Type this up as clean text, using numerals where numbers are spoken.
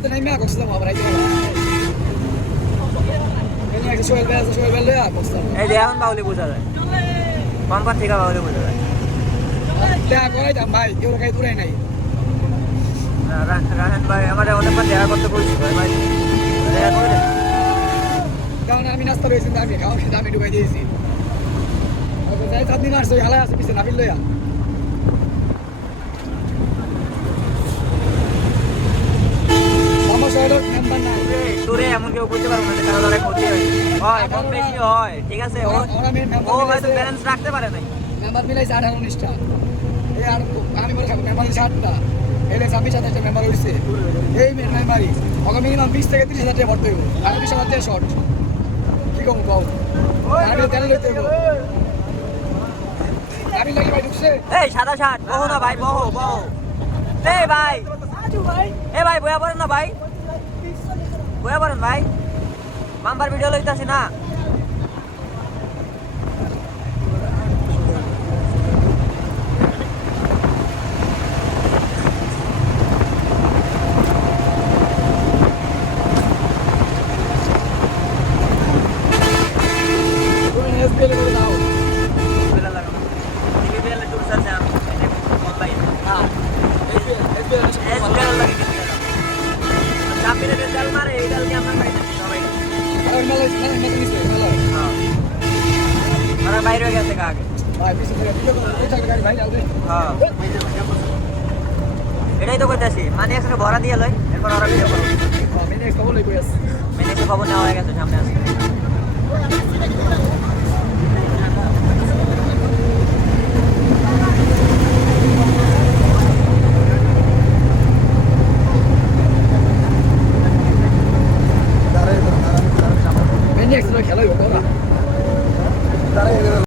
করতে নাই মে কক্সবাজার আবার আইতে হবে এই একটা সোহেল বেল লয়া কক্সবাজার এই যে এখন বাউলি বোঝা যায় কোম্পানি থেকে বাউলি বোঝা যায় দেখা করাই দাম ভাই কেউ কাই দূরে নাই রাহান ভাই আমাদের অনেকবার দেখা করতে বলছি ভাই দেখা করে দেন কারণ আমি নাস্তা রয়েছি আমি খাওয়া খেতে আমি ঢুকাই দিয়েছি যাই 7 দিন আসছে হালাই আছে পিছনে নাবিল লয়া সমস্যা হলো নাম্বার নাই তোরে এমন কেউ বুঝতে পারবো না কারো দ্বারা ক্ষতি হয় কম বেশি হয় ঠিক আছে ও হয়তো ব্যালেন্স রাখতে পারে নাই মেম্বার মিলাইছে 18-19টা এই আর আমি বলে থাকবো মেম্বার 60টা এলে 26-27টা মেম্বার হয়েছে এই মেম্বারই ওকে মিনিমাম 20 থেকে 30,000 টাকা ভরতে হবে আর 20,000 টাকা শর্ট কি কম কও আমি তেল লইতে হবে আমি লাগি ভাই ঢুকছে এই সাদা শার্ট বহো না ভাই বহো এই ভাই এ ভাই বয়া পড়েন না ভাই বয়া পড়েন ভাই বাম্পার ভিডিও লইতাছি না তুমি এসপিএল করে দাও এসপিএল চাপিলে তেল মারে এই তেল কি আমরা খাইতেছি সবাই আর মেলাইছে মেলা ওরা বাইরে হয়ে গেছে আগে ভাই পিছনে ভিডিও করে ওই থাকবে গাড়ি ভাই যাও রে হ্যাঁ এটাই তো কইতাছি মানে একসাথে ভরা দিয়ে লই এরপর ওরা ভিডিও করবে আমি নেক্সট খবর লই কইয়াছি মেনে খবর নেওয়া হয়ে গেছে সামনে আসছে নেক্সট খেলা হইব